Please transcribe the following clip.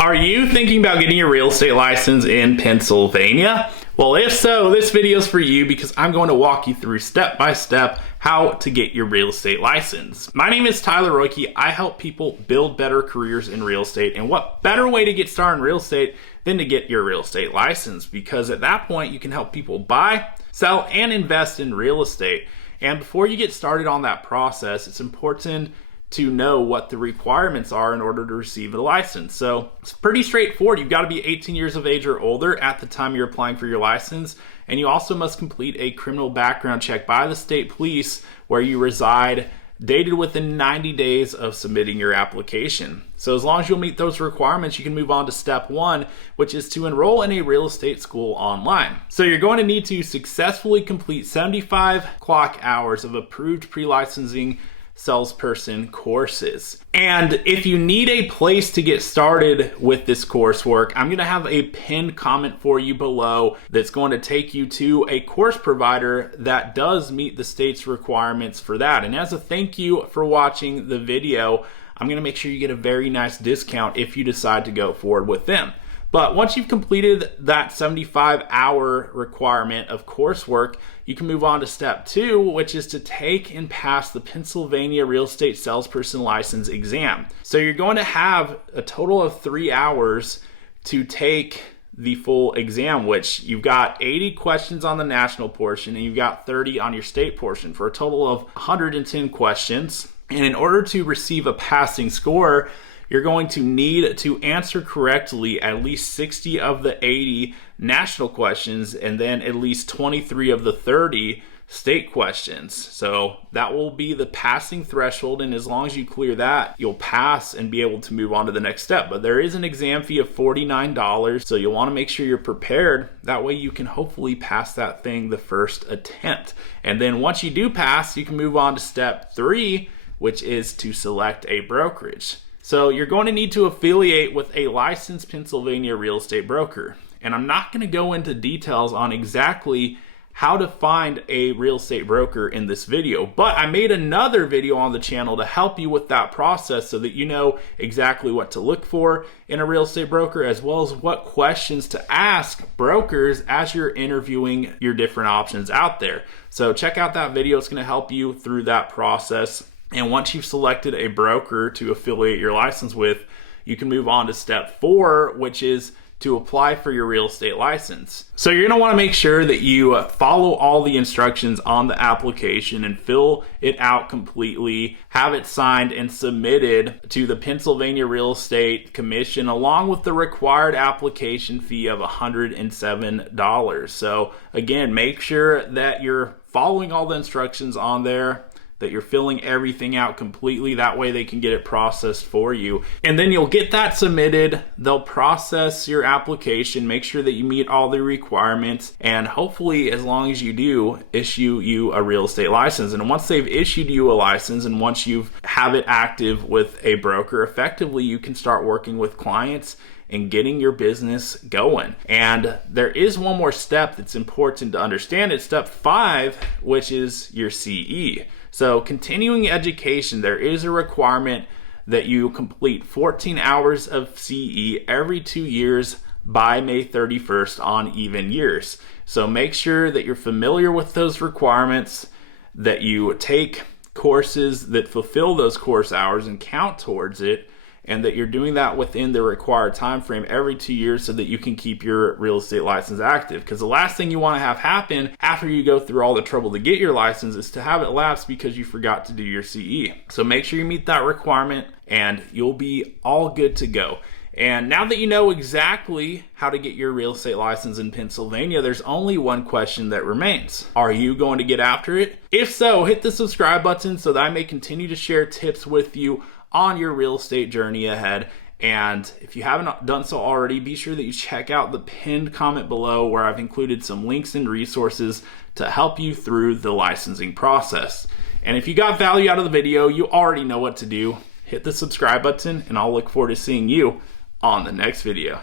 Are you thinking about getting your real estate license in Pennsylvania? Well, if so, this video is for you because I'm going to walk you through step by step how to get your real estate license. My name is Tyler Roicki. I help people build better careers in real estate, and what better way to get started in real estate than to get your real estate license, because at that point you can help people buy, sell, and invest in real estate. And before you get started on that process, it's important to know what the requirements are in order to receive a license. So it's pretty straightforward. You've got to be 18 years of age or older at the time you're applying for your license, and you also must complete a criminal background check by the state police where you reside, dated within 90 days of submitting your application. So as long as you'll meet those requirements, you can move on to step one, which is to enroll in a real estate school online. So you're going to need to successfully complete 75 clock hours of approved pre-licensing salesperson courses. And if you need a place to get started with this coursework, I'm going to have a pinned comment for you below that's going to take you to a course provider that does meet the state's requirements for that. And as a thank you for watching the video, I'm going to make sure you get a very nice discount if you decide to go forward with them. But once you've completed that 75-hour requirement of coursework, you can move on to step two, which is to take and pass the Pennsylvania Real Estate Salesperson License exam. So you're going to have a total of 3 hours to take the full exam, which you've got 80 questions on the national portion and you've got 30 on your state portion for a total of 110 questions. And in order to receive a passing score, you're going to need to answer correctly at least 60 of the 80 national questions and then at least 23 of the 30 state questions. So that will be the passing threshold, and as long as you clear that, you'll pass and be able to move on to the next step. But there is an exam fee of $49, so you'll want to make sure you're prepared. That way you can hopefully pass that thing the first attempt. And then once you do pass, you can move on to step three, which is to select a brokerage. So you're going to need to affiliate with a licensed Pennsylvania real estate broker. And I'm not going to go into details on exactly how to find a real estate broker in this video, but I made another video on the channel to help you with that process so that you know exactly what to look for in a real estate broker, as well as what questions to ask brokers as you're interviewing your different options out there. So check out that video. It's going to help you through that process. And once you've selected a broker to affiliate your license with, you can move on to step four, which is to apply for your real estate license. So you're going to want to make sure that you follow all the instructions on the application and fill it out completely, have it signed and submitted to the Pennsylvania Real Estate Commission, along with the required application fee of $107. So again, make sure that you're following all the instructions on there, that you're filling everything out completely. That way they can get it processed for you. And then you'll get that submitted. They'll process your application, make sure that you meet all the requirements, and hopefully, as long as you do, issue you a real estate license. And once they've issued you a license and once you have it active with a broker, effectively you can start working with clients and getting your business going. And there is one more step that's important to understand. It's step five, which is your CE. So continuing education, there is a requirement that you complete 14 hours of CE every 2 years by May 31st on even years. So make sure that you're familiar with those requirements, that you take courses that fulfill those course hours and count towards it, and that you're doing that within the required time frame every 2 years so that you can keep your real estate license active. Because the last thing you want to have happen after you go through all the trouble to get your license is to have it lapse because you forgot to do your CE. So make sure you meet that requirement and you'll be all good to go. And now that you know exactly how to get your real estate license in Pennsylvania, there's only one question that remains. Are you going to get after it? If so, hit the subscribe button so that I may continue to share tips with you on your real estate journey ahead. And if you haven't done so already, be sure that you check out the pinned comment below where I've included some links and resources to help you through the licensing process. And if you got value out of the video, you already know what to do. Hit the subscribe button and I'll look forward to seeing you on the next video.